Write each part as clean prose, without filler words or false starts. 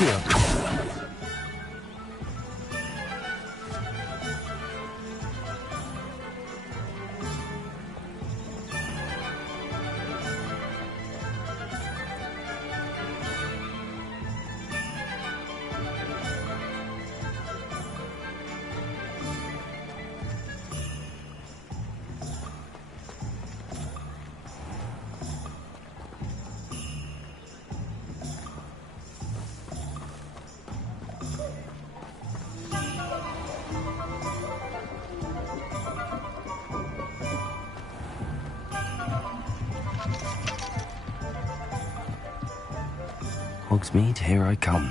you. Hogsmeade, here I come.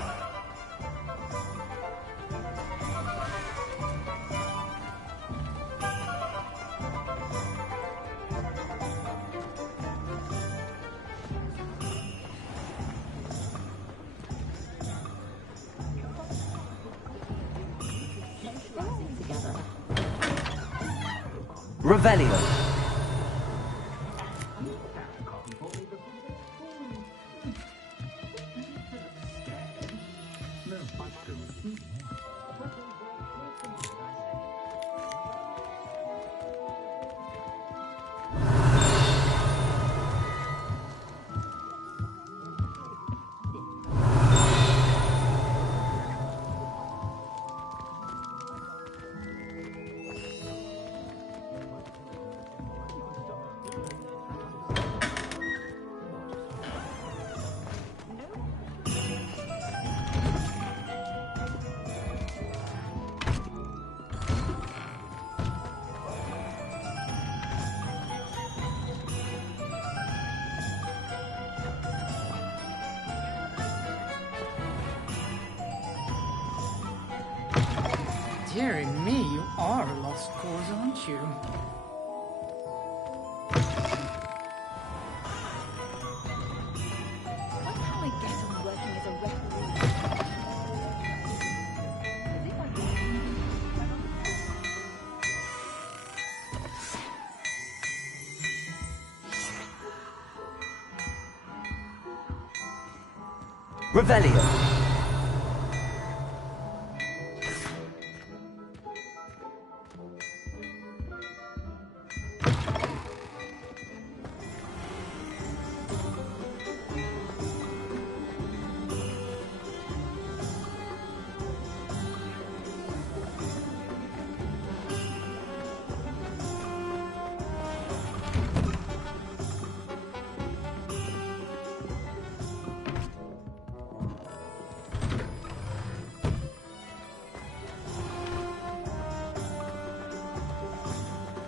Revelio. Dearie me, you are a lost cause, aren't you? Why can't I get on working as a referee? Revelio.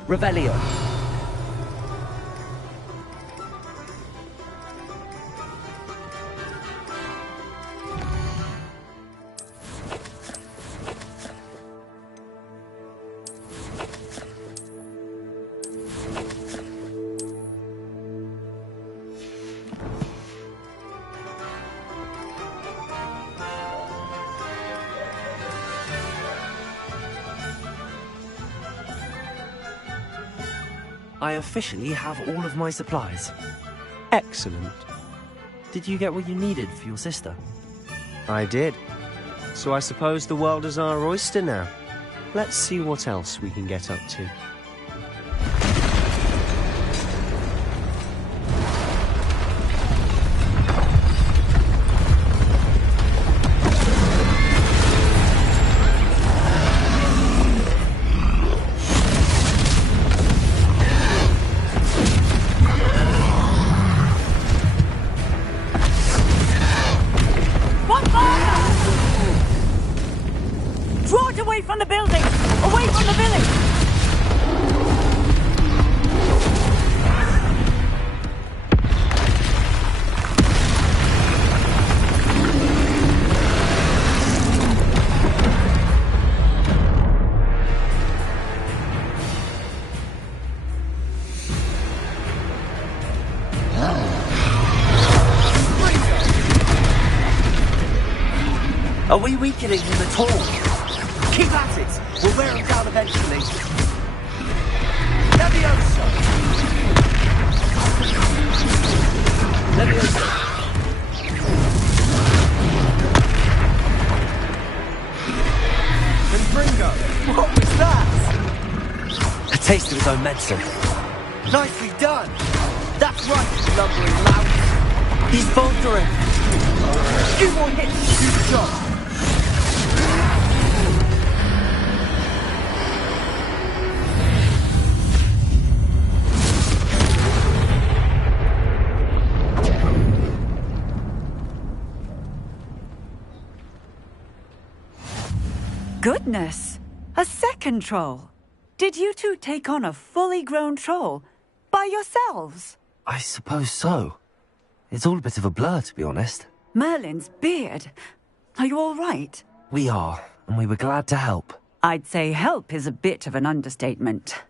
Revelio. I officially have all of my supplies. Excellent. Did you get what you needed for your sister? I did. So I suppose the world is our oyster now. Let's see what else we can get up to. From the building! Away from the village! Are we weakening him at all? Keep at it! We'll wear him down eventually. Levioso! Levioso! own medicine. Nicely done! That's right, you lumbering lout! He's faltering! 2 more hits to do the job! Goodness! A second troll! Did you two take on a fully grown troll? By yourselves? I suppose so. It's all a bit of a blur, to be honest. Merlin's beard. Are you all right? We are, and we were glad to help. I'd say help is a bit of an understatement.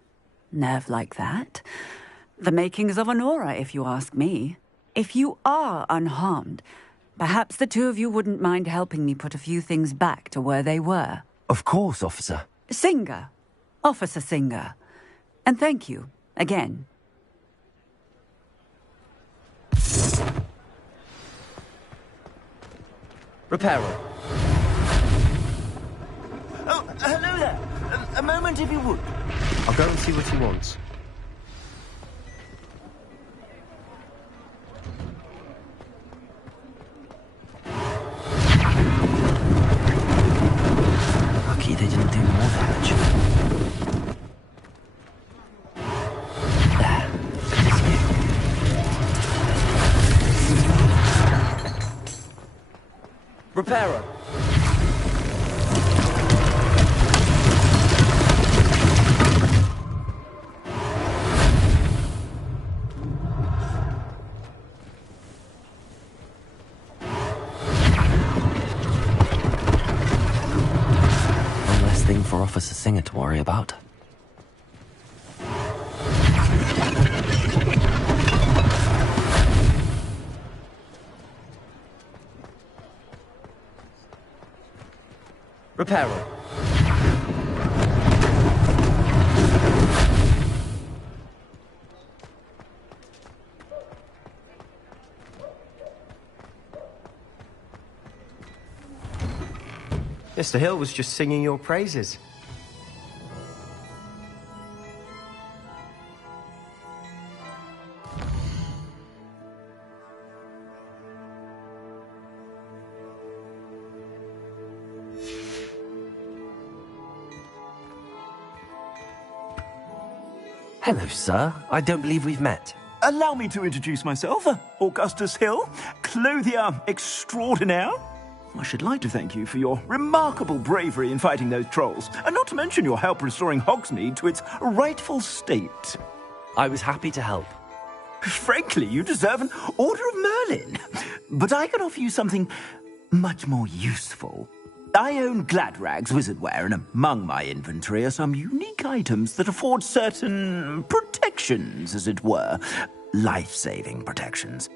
Nerve like that. The makings of an aura, if you ask me. If you are unharmed, perhaps the two of you wouldn't mind helping me put a few things back to where they were. Of course, officer. Singer. Officer Singer. And thank you, again. Reparo. Oh, hello there. A moment, if you would. I'll go and see what he wants. Lucky they didn't do more damage. There. Reparo. One less thing for Officer Singer to worry about. Reparo. Mr. Hill was just singing your praises. Hello, sir. I don't believe we've met. Allow me to introduce myself, Augustus Hill, clothier extraordinaire. I should like to thank you for your remarkable bravery in fighting those trolls, and not to mention your help restoring Hogsmeade to its rightful state. I was happy to help. Frankly, you deserve an Order of Merlin. But I can offer you something much more useful. I own Gladrag's wizardware, and among my inventory are some unique items that afford certain protections, as it were. Life-saving protections.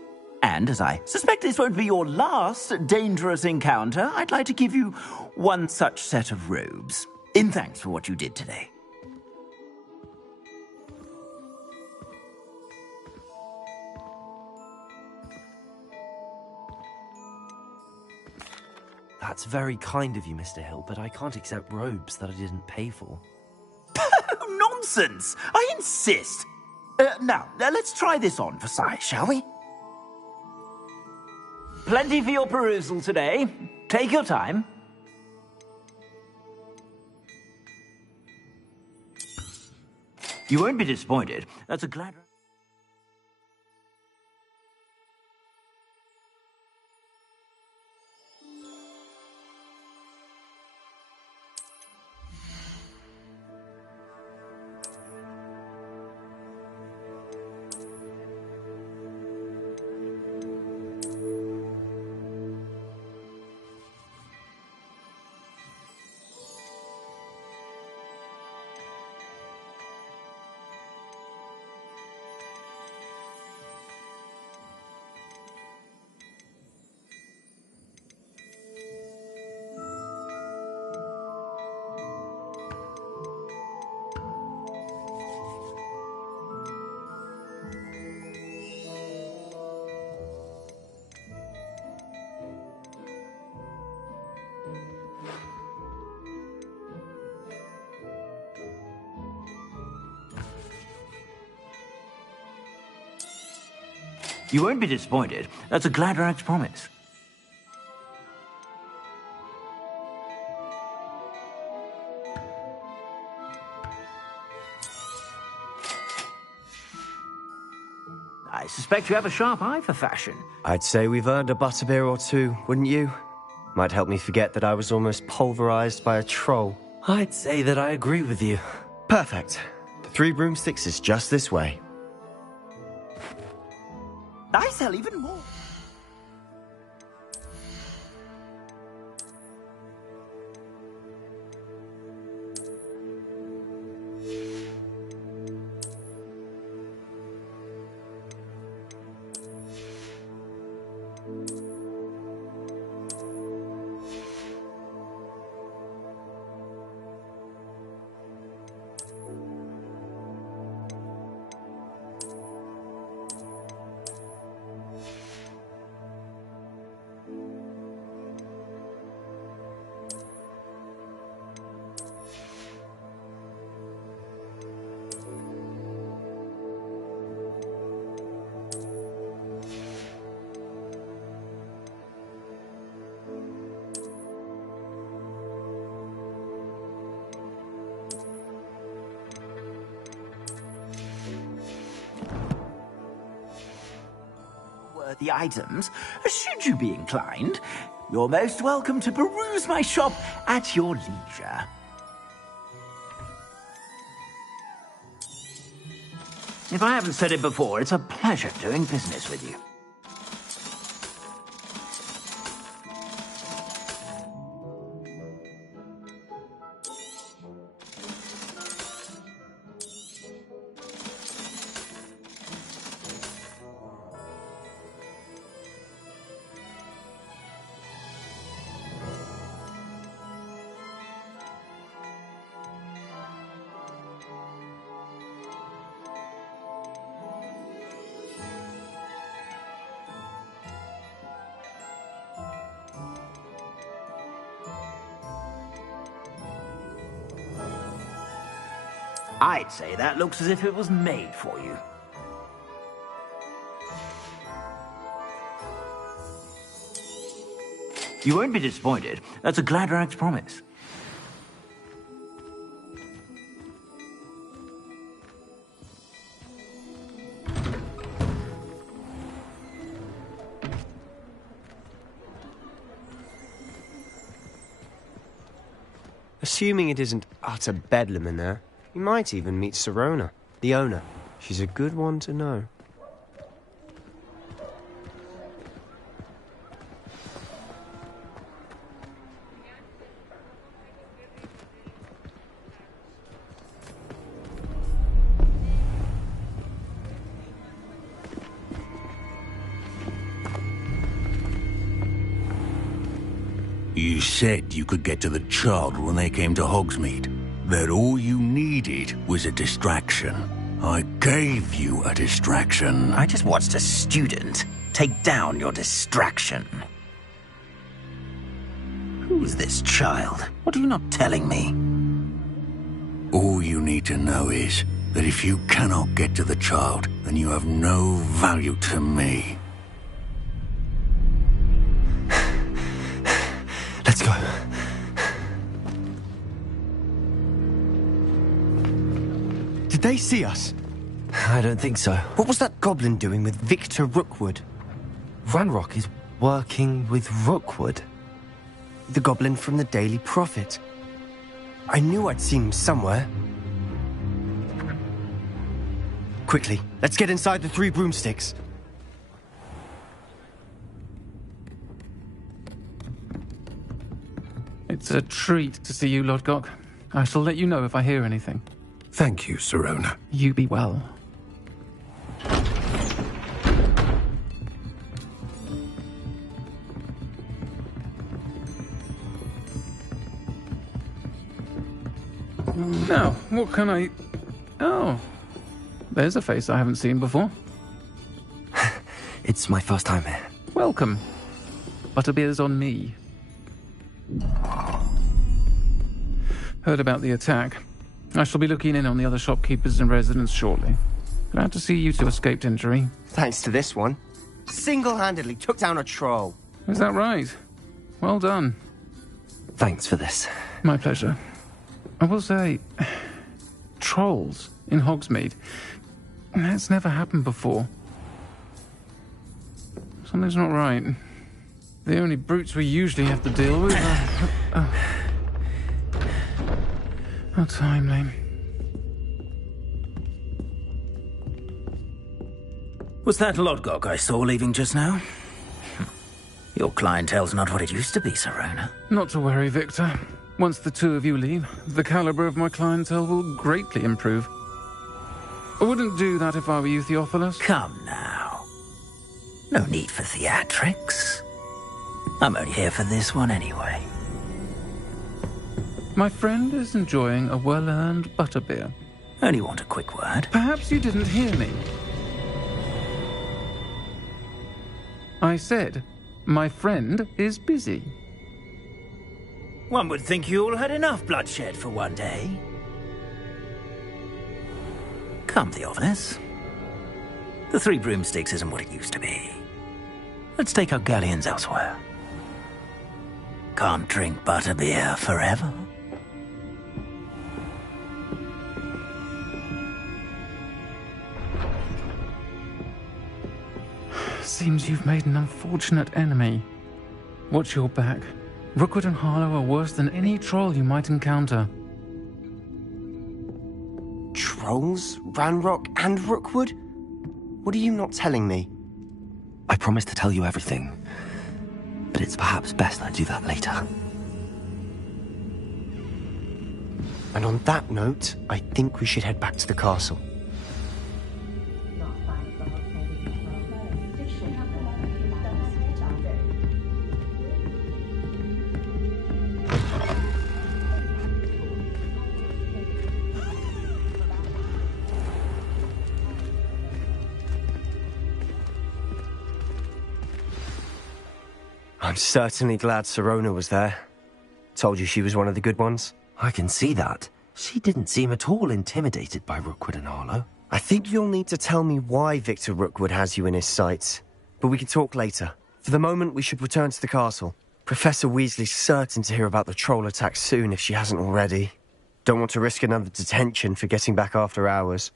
And as I suspect this won't be your last dangerous encounter, I'd like to give you one such set of robes, in thanks for what you did today. That's very kind of you, Mr. Hill, but I can't accept robes that I didn't pay for. Nonsense! I insist! Now, let's try this on for size, shall we? Plenty for your perusal today. Take your time. You won't be disappointed. That's a glad... You won't be disappointed. That's a Gladrag's promise. I suspect you have a sharp eye for fashion. I'd say we've earned a butterbeer or two, wouldn't you? Might help me forget that I was almost pulverized by a troll. I'd say that I agree with you. Perfect. The Three Broomsticks is just this way. I sell even more. The items, should you be inclined, you're most welcome to peruse my shop at your leisure. If I haven't said it before, it's a pleasure doing business with you. I'd say that looks as if it was made for you. You won't be disappointed. That's a Gladrag's promise. Assuming it isn't utter bedlam in there, you might even meet Sirona, the owner. She's a good one to know. You said you could get to the child when they came to Hogsmeade. That all you needed was a distraction. I gave you a distraction. I just watched a student take down your distraction. Who's this child? What are you not telling me? All you need to know is that if you cannot get to the child, then you have no value to me. Let's go. Did they see us? I don't think so. What was that goblin doing with Victor Rookwood? Ranrock is working with Rookwood. The goblin from the Daily Prophet. I knew I'd seen him somewhere. Quickly, let's get inside the Three Broomsticks. It's a treat to see you, Lodgok. I shall let you know if I hear anything. Thank you, Sirona. You be well. Now, what can I... Oh, there's a face I haven't seen before. It's my first time here. Welcome. Butterbeer's on me. Heard about the attack. I shall be looking in on the other shopkeepers and residents shortly. Glad to see you two escaped injury. Thanks to this one. Single-handedly took down a troll. Is that right? Well done. Thanks for this. My pleasure. I will say, trolls in Hogsmeade. That's never happened before. Something's not right. The only brutes we usually have to deal with are... How timely. Was that Lodgok I saw leaving just now? Your clientele's not what it used to be, Sirona. Not to worry, Victor. Once the two of you leave, the caliber of my clientele will greatly improve. I wouldn't do that if I were you, Theophilus. Come now. No need for theatrics. I'm only here for this one anyway. My friend is enjoying a well-earned butterbeer. Only want a quick word. Perhaps you didn't hear me. I said, my friend is busy. One would think you all had enough bloodshed for one day. Come, Theophilus. The Three Broomsticks isn't what it used to be. Let's take our galleons elsewhere. Can't drink butterbeer forever. Seems you've made an unfortunate enemy. Watch your back. Rookwood and Harlow are worse than any troll you might encounter. Trolls? Ranrock and Rookwood? What are you not telling me? I promised to tell you everything, but it's perhaps best I do that later. And on that note, I think we should head back to the castle. I'm certainly glad Sirona was there. Told you she was one of the good ones. I can see that. She didn't seem at all intimidated by Rookwood and Harlow. I think you'll need to tell me why Victor Rookwood has you in his sights. But we can talk later. For the moment, we should return to the castle. Professor Weasley's certain to hear about the troll attack soon if she hasn't already. Don't want to risk another detention for getting back after hours.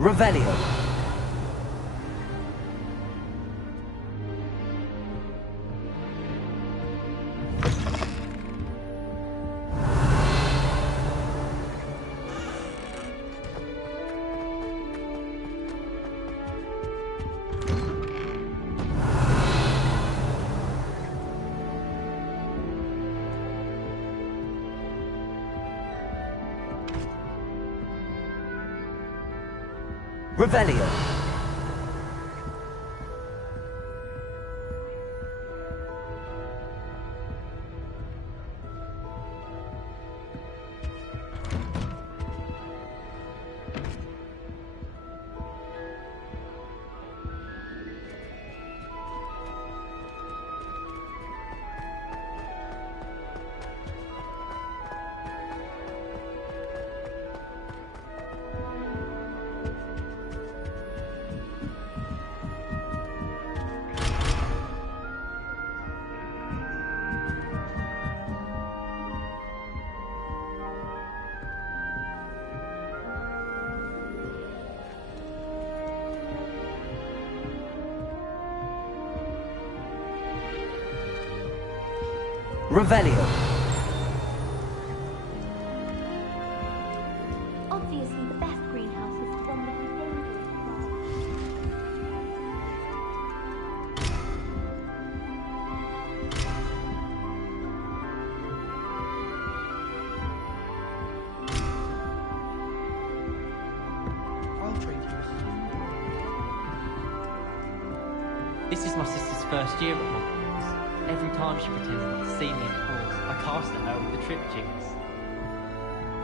Revelio. Revelio. Revelio. Obviously, the best greenhouse is the one with the dangerous I'll trade you. This is my sister's first year at Hogwarts. Every time she pretends not to see me in the halls, I cast at her with the trip jigs.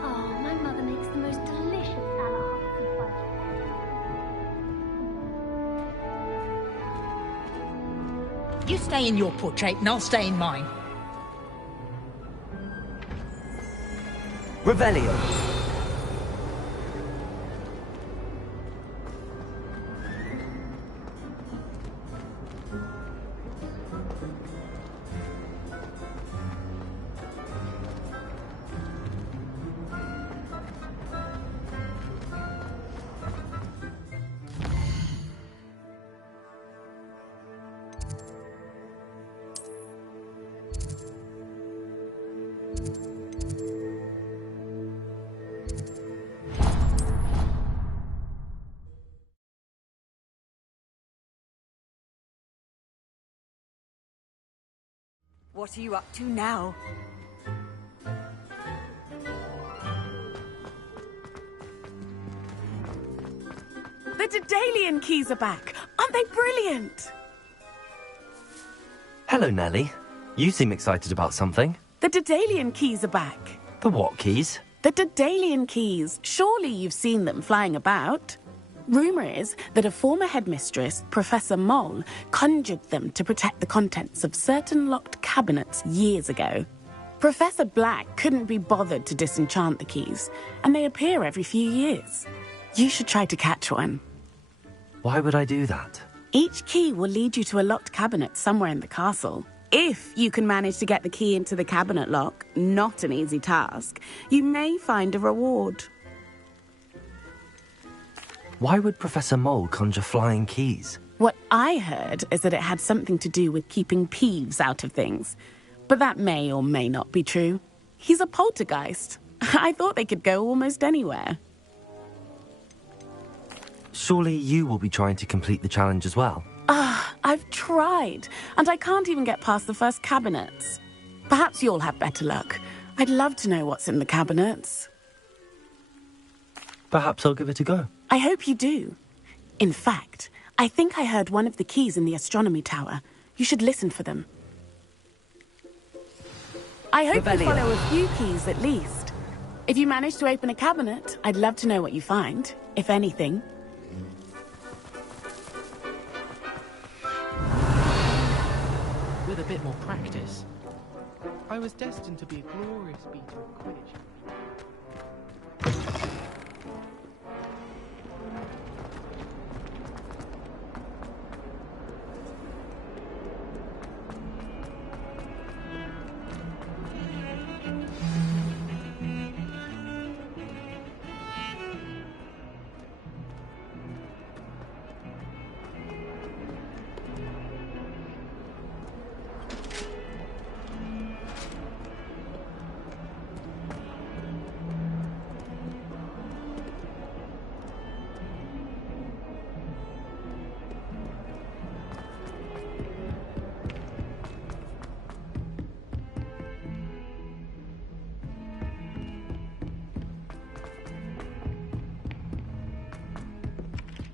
Oh, my mother makes the most delicious salad and You stay in your portrait and I'll stay in mine. Revelio. What are you up to now? The Daedalian keys are back. Aren't they brilliant? Hello, Nellie. You seem excited about something. The Daedalian keys are back. The what keys? The Daedalian keys. Surely you've seen them flying about. Rumour is that a former headmistress, Professor Mole, conjured them to protect the contents of certain locked cabinets years ago. Professor Black couldn't be bothered to disenchant the keys, and they appear every few years. You should try to catch one. Why would I do that? Each key will lead you to a locked cabinet somewhere in the castle. If you can manage to get the key into the cabinet lock, not an easy task, you may find a reward. Why would Professor Mole conjure flying keys? What I heard is that it had something to do with keeping Peeves out of things. But that may or may not be true. He's a poltergeist. I thought they could go almost anywhere. Surely you will be trying to complete the challenge as well. I've tried, and I can't even get past the first cabinets. Perhaps you'll have better luck. I'd love to know what's in the cabinets. Perhaps I'll give it a go. I hope you do. In fact, I think I heard one of the keys in the astronomy tower. You should listen for them. I hope you follow a few keys at least. If you manage to open a cabinet, I'd love to know what you find, if anything. With a bit more practice, I was destined to be a glorious beater of Quidditch.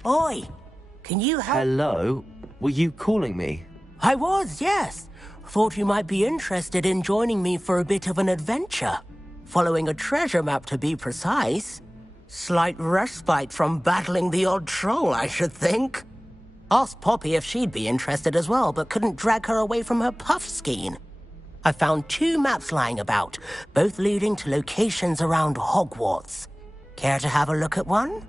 Oi, can you help? Hello? Were you calling me? I was, yes. Thought you might be interested in joining me for a bit of an adventure. Following a treasure map, to be precise. Slight respite from battling the odd troll, I should think. Asked Poppy if she'd be interested as well, but couldn't drag her away from her puff skein. I found 2 maps lying about, both leading to locations around Hogwarts. Care to have a look at one?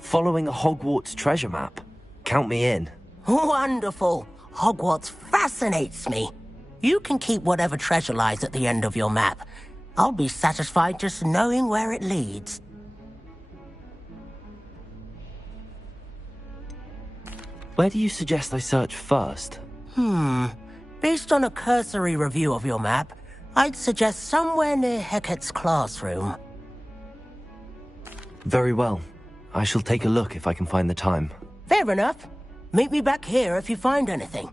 Following a Hogwarts treasure map. Count me in. Wonderful. Hogwarts fascinates me. You can keep whatever treasure lies at the end of your map. I'll be satisfied just knowing where it leads. Where do you suggest I search first? Based on a cursory review of your map, I'd suggest somewhere near Hecat's classroom. Very well. I shall take a look if I can find the time. Fair enough. Meet me back here if you find anything.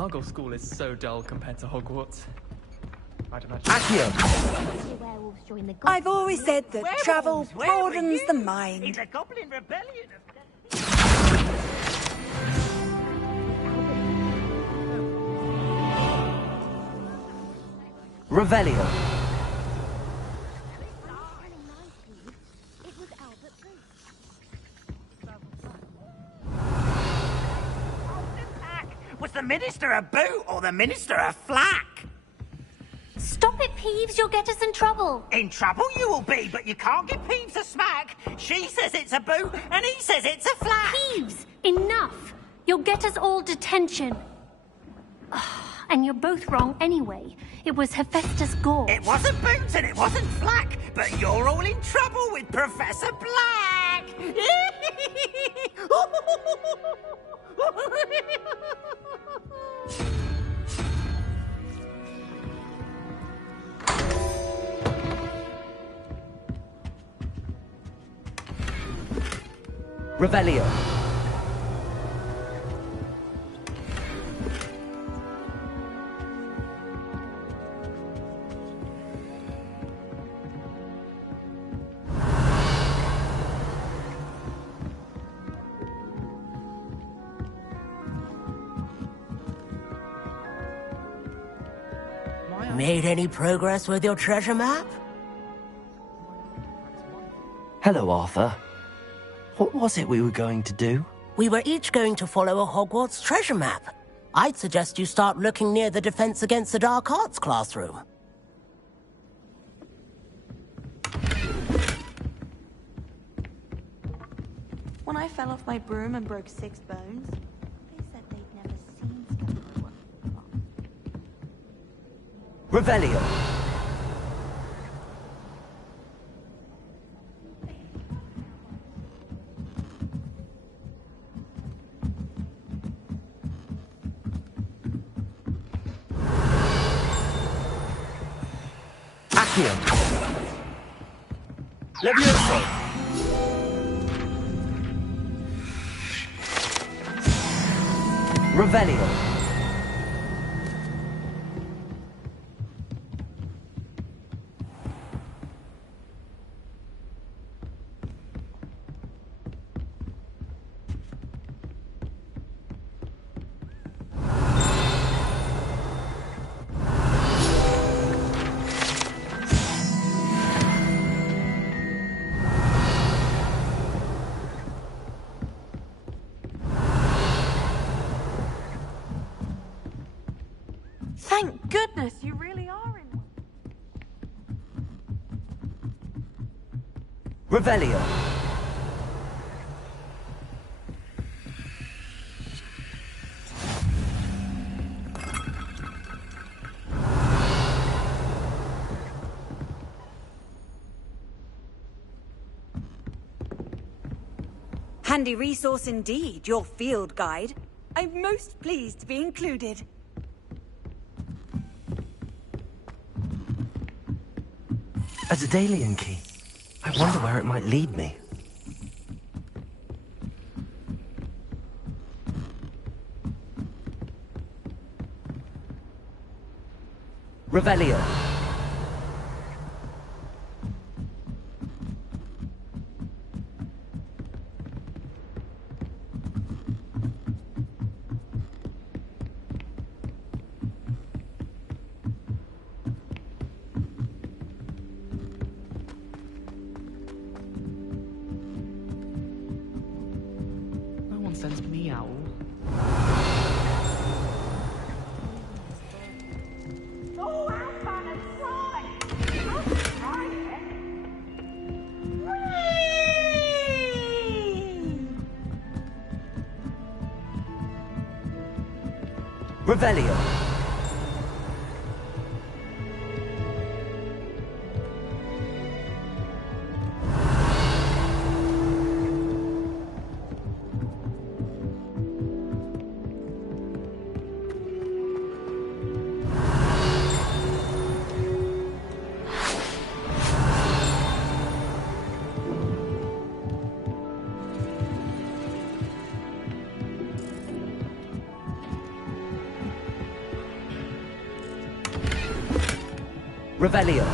Muggle school is so dull compared to Hogwarts. I'd imagine. I've always said that travel broadens the mind. It's a goblin rebellion. Revelio. Was the minister a boot or the minister a flack? Stop it, Peeves. You'll get us in trouble. In trouble you will be, but you can't give Peeves a smack. She says it's a boot, and he says it's a flack. Peeves, enough. You'll get us all detention. And you're both wrong anyway. It was Hephaestus Gorge. It wasn't boots and it wasn't flack, but you're all in trouble with Professor Black. Revelio. Made any progress with your treasure map? Hello, Arthur. What was it we were going to do? We were each going to follow a Hogwarts treasure map. I'd suggest you start looking near the Defense Against the Dark Arts classroom. When I fell off my broom and broke 6 bones, they said they'd never seen Scarecrow before. Revelio. Accio. Levioso. Revelio. Thank goodness you really are in one. Revelio. Handy resource indeed, your field guide. I'm most pleased to be included. A Daedalian key. I wonder where it might lead me. Revelio. Sends me owl. Revelio. Revelio.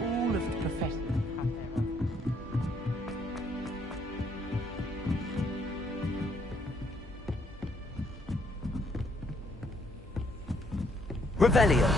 All of the professors have their own. Revelio.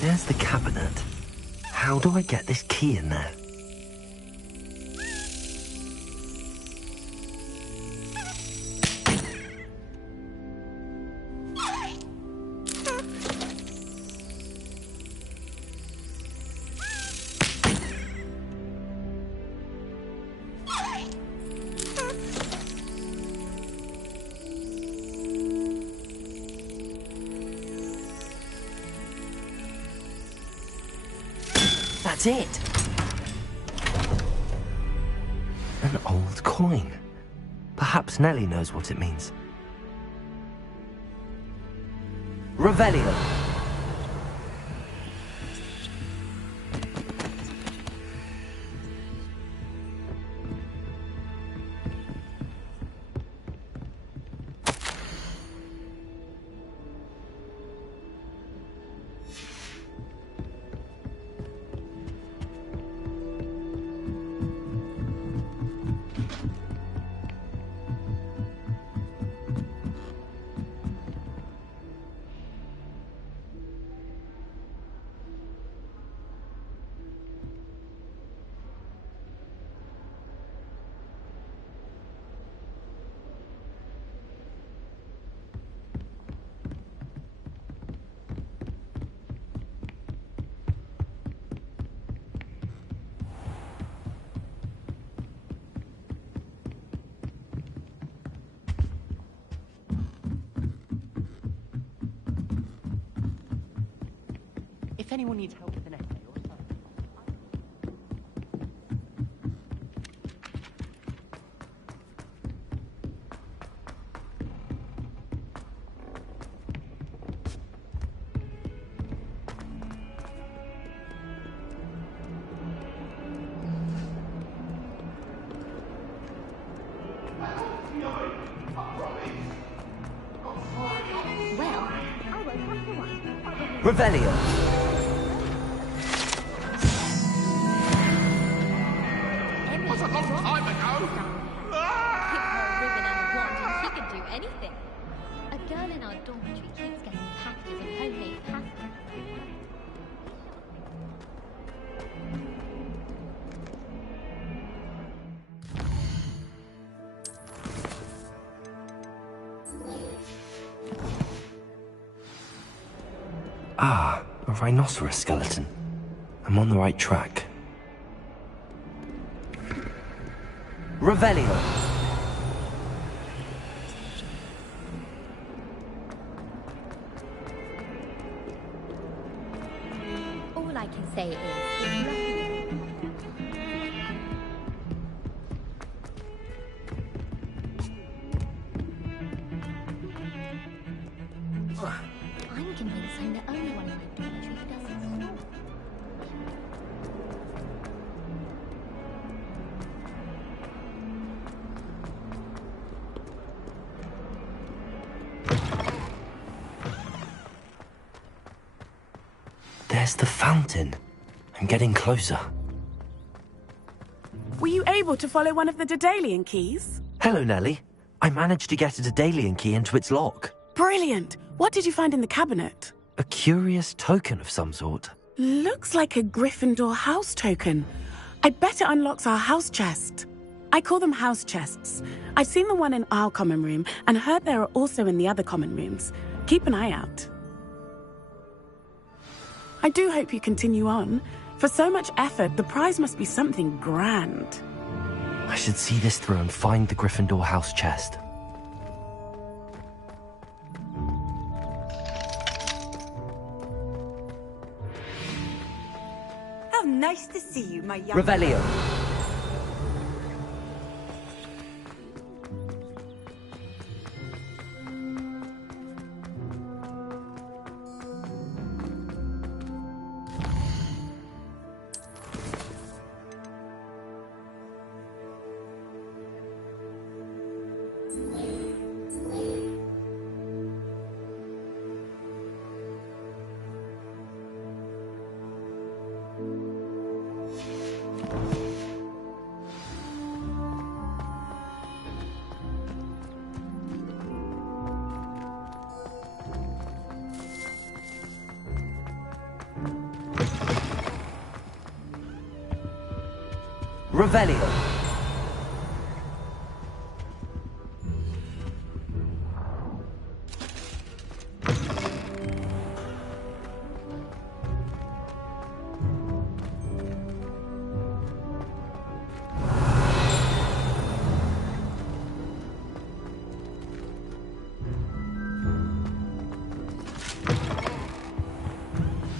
There's the cabinet. How do I get this key in there? That's it. An old coin. Perhaps Nellie knows what it means. Revelio. If anyone needs help with an essay or something. Revelio. Was a long time ago. Give her a ribbon and a wand and she could do anything. A girl in our dormitory keeps getting packages of homemade pasta. Ah, a rhinoceros skeleton. I'm on the right track. Revelio. All I can say is, it's lucky. I'm convinced I'm the only one in my dormitory who doesn't snore. There's the fountain. I'm getting closer. Were you able to follow one of the Daedalian keys? Hello, Nellie. I managed to get a Daedalian key into its lock. Brilliant! What did you find in the cabinet? A curious token of some sort. Looks like a Gryffindor house token. I bet it unlocks our house chest. I call them house chests. I've seen the one in our common room and heard there are also in the other common rooms. Keep an eye out. I do hope you continue on. For so much effort, the prize must be something grand. I should see this through and find the Gryffindor house chest. How nice to see you, my young... Revelio. Revelio.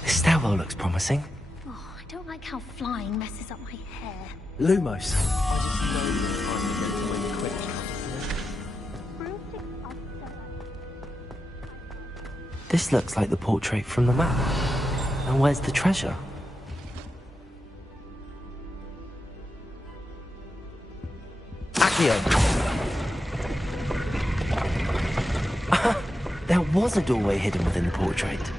This stairwell looks promising. Oh, I don't like how flying messes up my hair. Lumos. This looks like the portrait from the map. And where's the treasure? Accio. There was a doorway hidden within the portrait.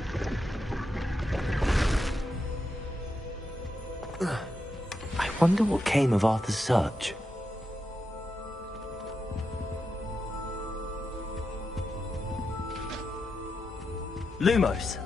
I wonder what came of Arthur's search. Lumos.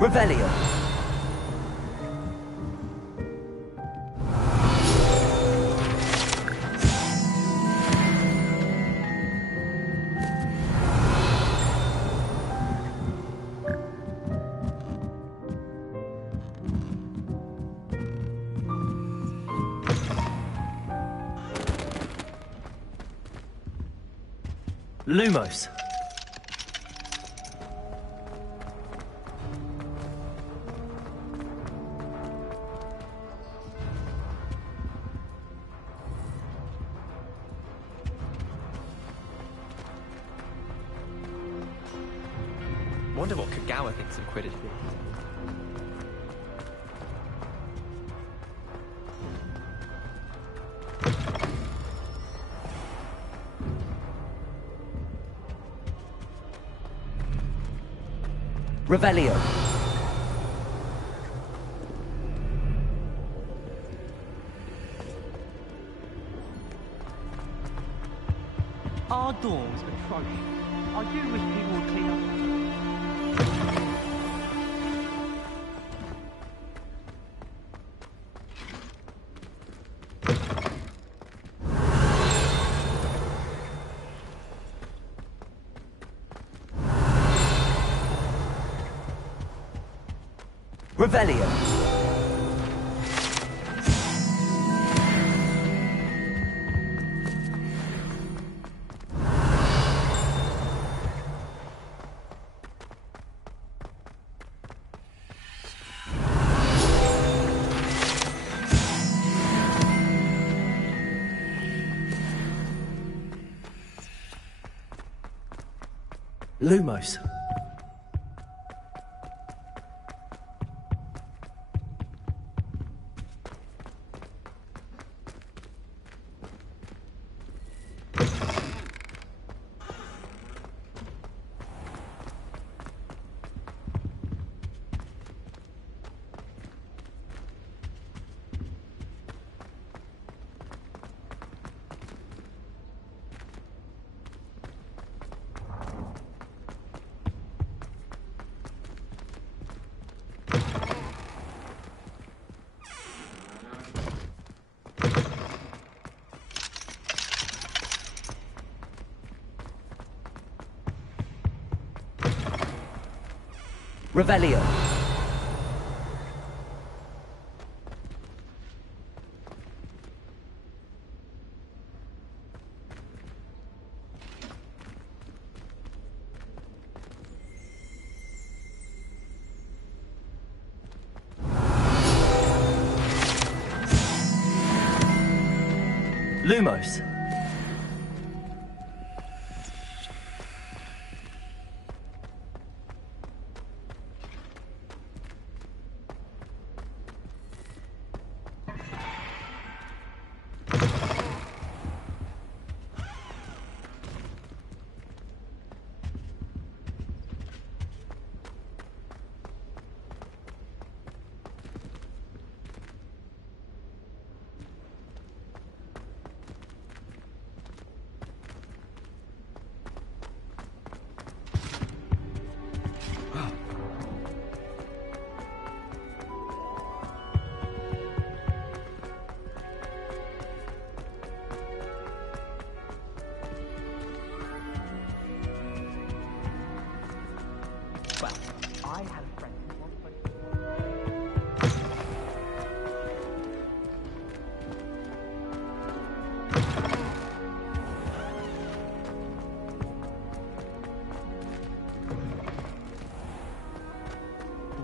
Revelio. Lumos. Wonder what Kagawa thinks of Quidditch. Revelio. Our dorms atrocious. I do wish people would clean up. Revelio. Lumos. Revelio. Lumos.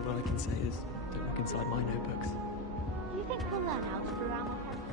All I can say is, don't look inside my notebooks. Do you think we'll learn algebra around our campus?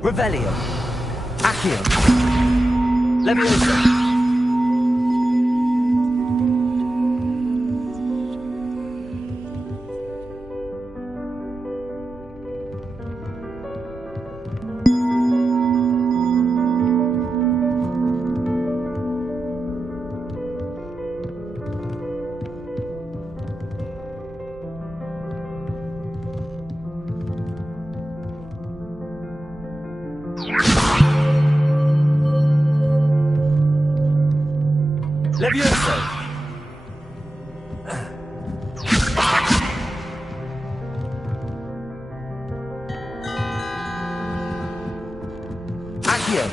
Revelio. Accio. Leviosa. Levioso. Accio.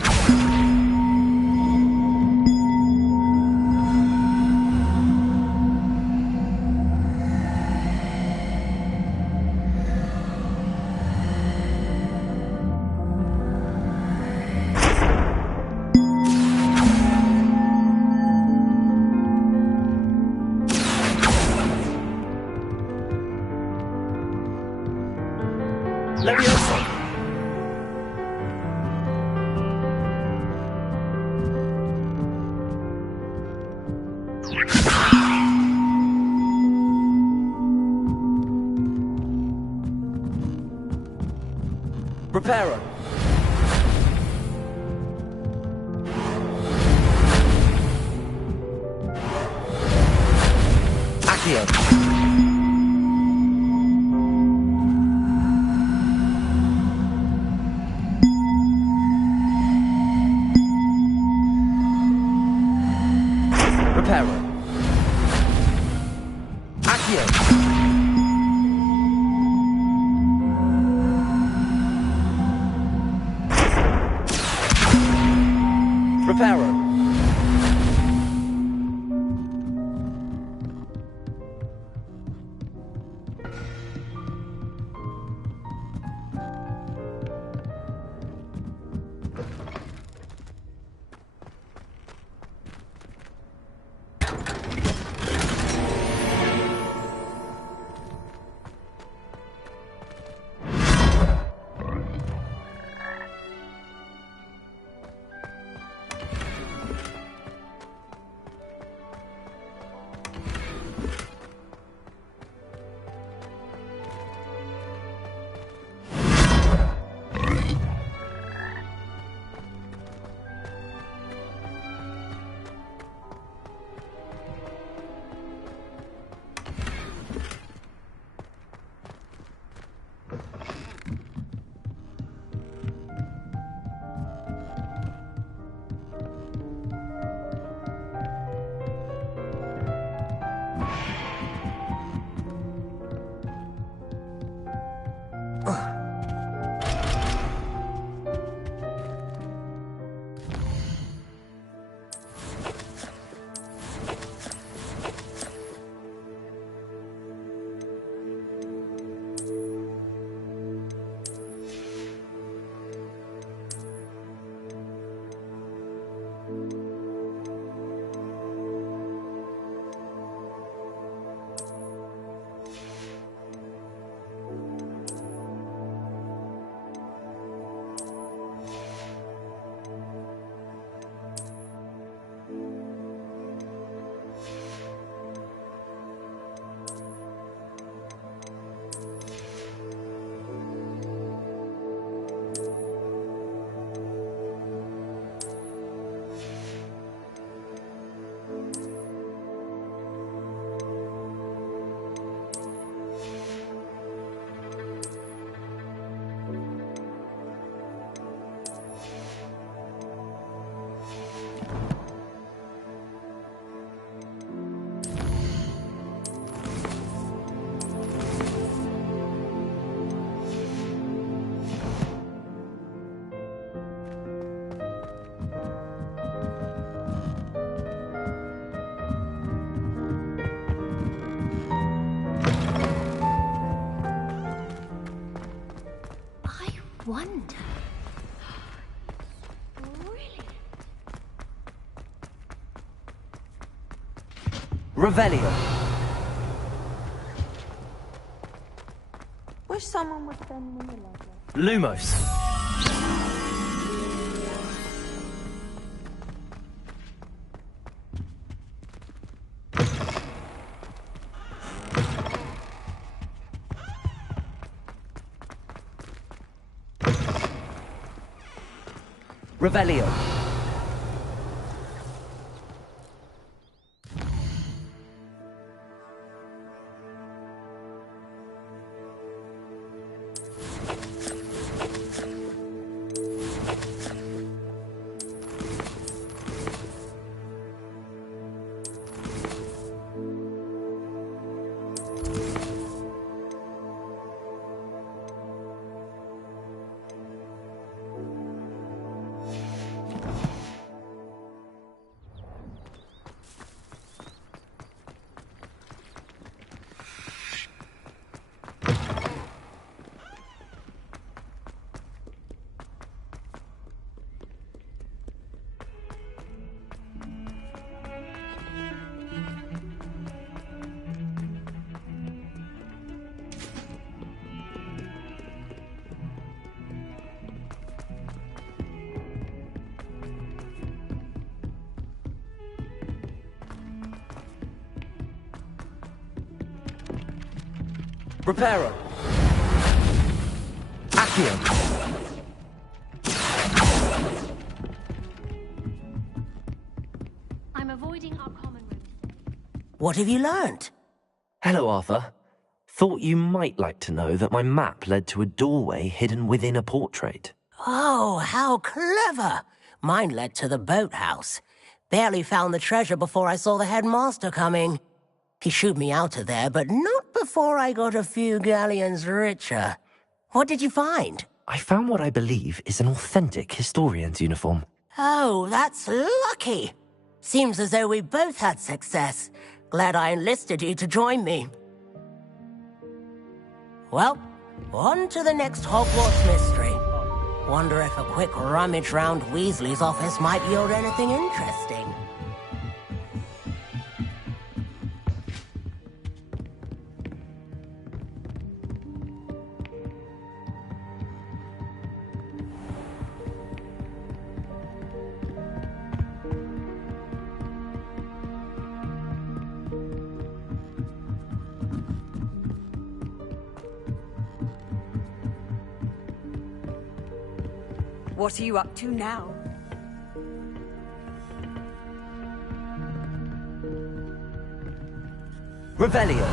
Levioso. Preparo. Accio. Preparo. Accio. Preparo. Revelio. Wish someone would send me a letter. Lumos. Revelio. Reparo. Accio. I'm avoiding our common room. What have you learnt? Hello, Arthur. Thought you might like to know that my map led to a doorway hidden within a portrait. Oh, how clever! Mine led to the boathouse. Barely found the treasure before I saw the headmaster coming. He shooed me out of there, but not before I got a few galleons richer. What did you find? I found what I believe is an authentic historian's uniform. Oh, that's lucky. Seems as though we both had success. Glad I enlisted you to join me. Well, on to the next Hogwarts mystery. Wonder if a quick rummage round Weasley's office might yield anything interesting. What are you up to now? Revelio.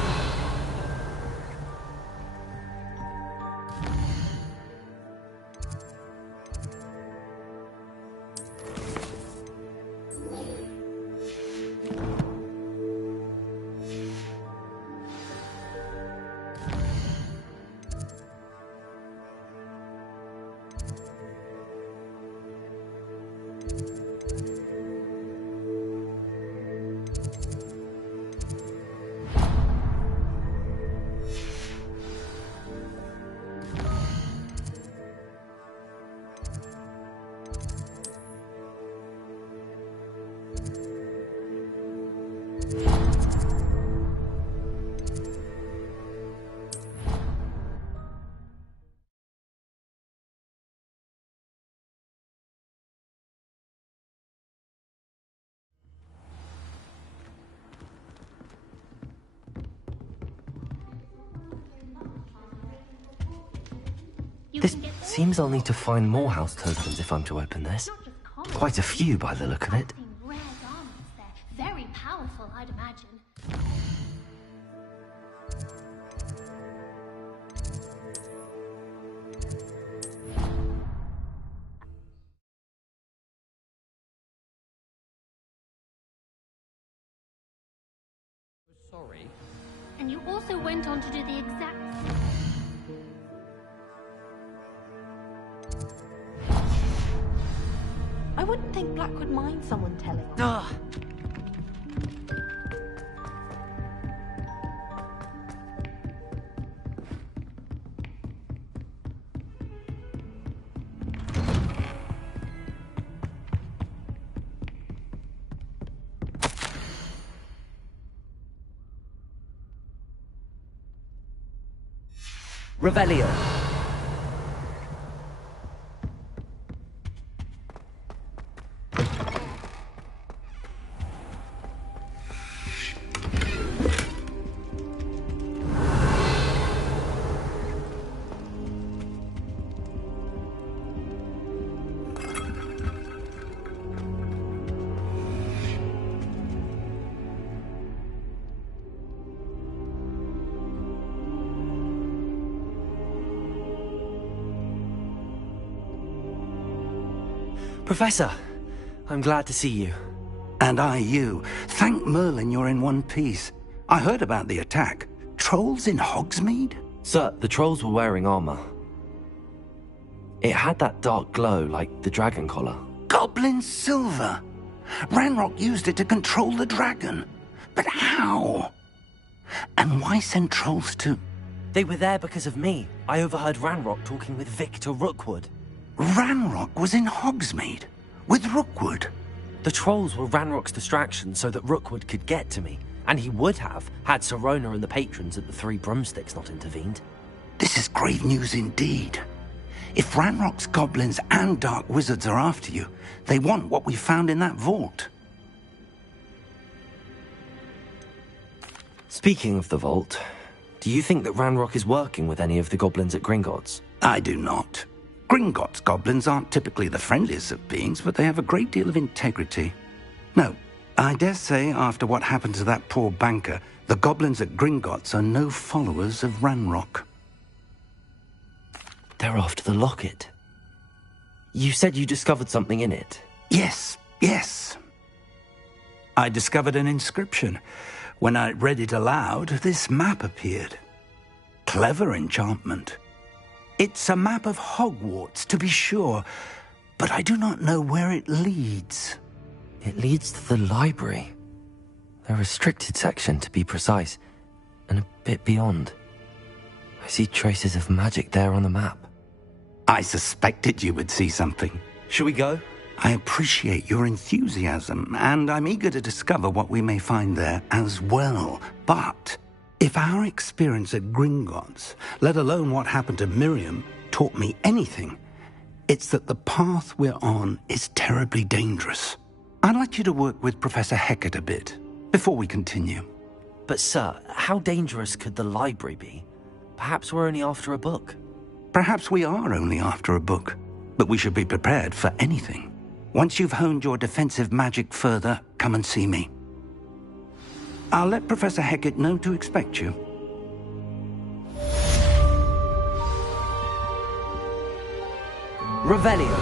This seems I'll need to find more house tokens if I'm to open this. Quite a few by the look of it. Rare garments there. Very powerful, I'd imagine. Sorry. And you also went on to do the exact same. I wouldn't think Black would mind someone telling. Ugh. Revelio. Professor, I'm glad to see you. And I you. Thank Merlin you're in one piece. I heard about the attack. Trolls in Hogsmeade? Sir, the trolls were wearing armor. It had that dark glow like the dragon collar. Goblin silver! Ranrock used it to control the dragon. But how? And why send trolls to... They were there because of me. I overheard Ranrock talking with Victor Rookwood. Ranrock was in Hogsmeade? With Rookwood? The trolls were Ranrock's distraction so that Rookwood could get to me. And he would have, had Sirona and the patrons at the Three Broomsticks not intervened. This is grave news indeed. If Ranrock's goblins and dark wizards are after you, they want what we found in that vault. Speaking of the vault, do you think that Ranrock is working with any of the goblins at Gringotts? I do not. Gringotts goblins aren't typically the friendliest of beings, but they have a great deal of integrity. No, I dare say after what happened to that poor banker, the goblins at Gringotts are no followers of Ranrock. They're after the locket. You said you discovered something in it. Yes. I discovered an inscription. When I read it aloud, this map appeared. Clever enchantment. It's a map of Hogwarts, to be sure, but I do not know where it leads. It leads to the library. The restricted section, to be precise, and a bit beyond. I see traces of magic there on the map. I suspected you would see something. Shall we go? I appreciate your enthusiasm, and I'm eager to discover what we may find there as well. But if our experience at Gringotts, let alone what happened to Miriam, taught me anything, it's that the path we're on is terribly dangerous. I'd like you to work with Professor Hecat a bit before we continue. But sir, how dangerous could the library be? Perhaps we're only after a book. Perhaps we are only after a book, but we should be prepared for anything. Once you've honed your defensive magic further, come and see me. I'll let Professor Hecat know to expect you. Revelio.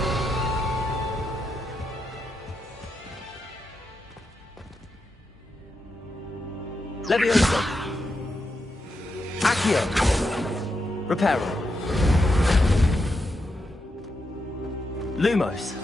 Levioso. Accio. Reparo. Lumos.